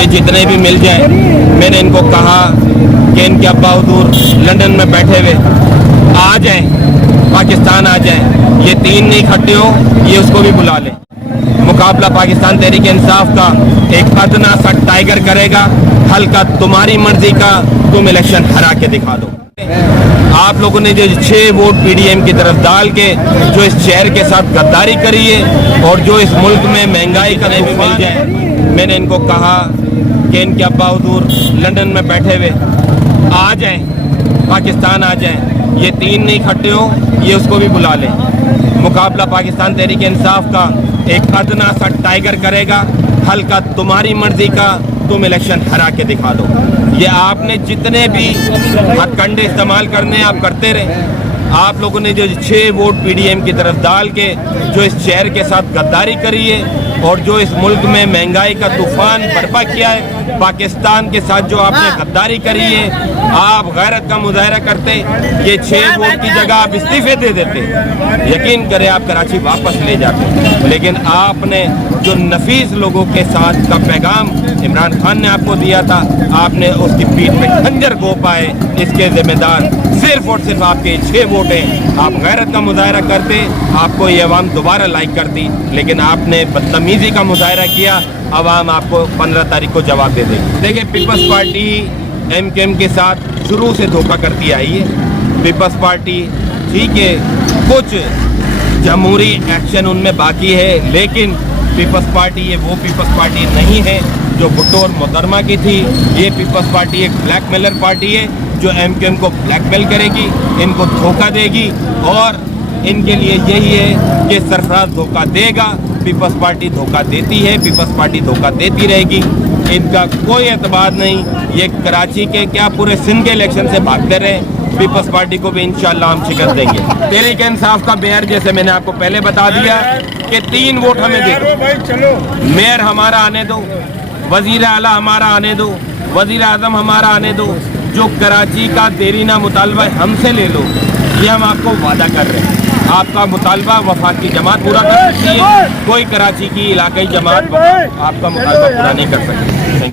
ये जितने भी मिल जाएं, मैंने इनको कहा कि इनके अब्बा हुजूर लंदन में बैठे हुए आ जाएं, पाकिस्तान आ जाएं। ये तीन नहीं इकट्ठे हो, ये उसको भी बुला लें। मुकाबला पाकिस्तान तहरीक इंसाफ का एक अदना सा टाइगर करेगा। हल्का तुम्हारी मर्जी का, तुम इलेक्शन हरा के दिखा दो। आप लोगों ने जो 6 वोट पीडीएम की तरफ डाल के जो इस शहर के साथ गद्दारी करी है और जो इस मुल्क में महंगाई का भी मिल जाए, मैंने इनको कहा कि इनके अब्बा हुजूर लंदन में बैठे हुए आ जाएं, पाकिस्तान आ जाएं। ये तीन नहीं इकट्ठे हो, ये उसको भी बुला लें। मुकाबला पाकिस्तान तहरीक इंसाफ का एक अदना सा टाइगर करेगा। हल्का तुम्हारी मर्जी का, तुम इलेक्शन हरा के दिखा दो। ये आपने जितने भी हथकंडे इस्तेमाल करने आप करते रहे। आप लोगों ने जो 6 वोट पीडीएम की तरफ डाल के जो इस शहर के साथ गद्दारी करी है और जो इस मुल्क में महंगाई का तूफान बर्पा किया है, पाकिस्तान के साथ जो आपने गद्दारी करी है, आप गैरत का मुजाहरा करते, ये 6 वोट की जगह आप इस्तीफे दे देते, यकीन करें आप कराची वापस ले जाते। लेकिन आपने जो नफीस लोगों के साथ का पैगाम इमरान खान ने आपको दिया था, आपने उसकी पीठ पे खंजर घोंपा पाए। इसके जिम्मेदार सिर्फ और सिर्फ आपके 6 वोट हैं। आप गैरत का मुजाहरा करते, आपको ये अवाम दोबारा लाइक करती, लेकिन आपने बदतमीजी का मुजाहरा किया। अवाम आपको 15 तारीख को जवाब दे देगी। देखिए, पीपल्स पार्टी एमकेएम के साथ शुरू से धोखा करती आई है। पीपल्स पार्टी ठीक है, कुछ जमहूरी एक्शन उनमें बाकी है, लेकिन पीपल्स पार्टी ये वो पीपल्स पार्टी नहीं है जो भुट्टो और मोहतरमा की थी। ये पीपल्स पार्टी एक ब्लैकमेलर पार्टी है जो एमकेएम को ब्लैकमेल करेगी, इनको धोखा देगी, और इनके लिए यही है कि सरफराज धोखा देगा। पीपल्स पार्टी धोखा देती है, पीपल्स पार्टी धोखा देती रहेगी। इनका कोई एतबार नहीं। ये कराची के क्या पूरे सिंध के इलेक्शन से भागते रहे। पीपल्स पार्टी को भी इंशाल्लाह हम शिकस्त देंगे। तहरीक इंसाफ का मेयर, जैसे मैंने आपको पहले बता दिया कि 3 वोट हमें दे दो। मेयर हमारा आने दो, वजीर आला हमारा आने दो, वजीर आजम हमारा आने दो। जो कराची का देरीना मुतालबा हमसे ले लो, ये हम आपको वादा कर रहे हैं। आपका मुतालबा वफाक की जमात पूरा कर सकती है, कोई कराची की इलाकाई जमात आपका मुतालबा पूरा नहीं कर सकती।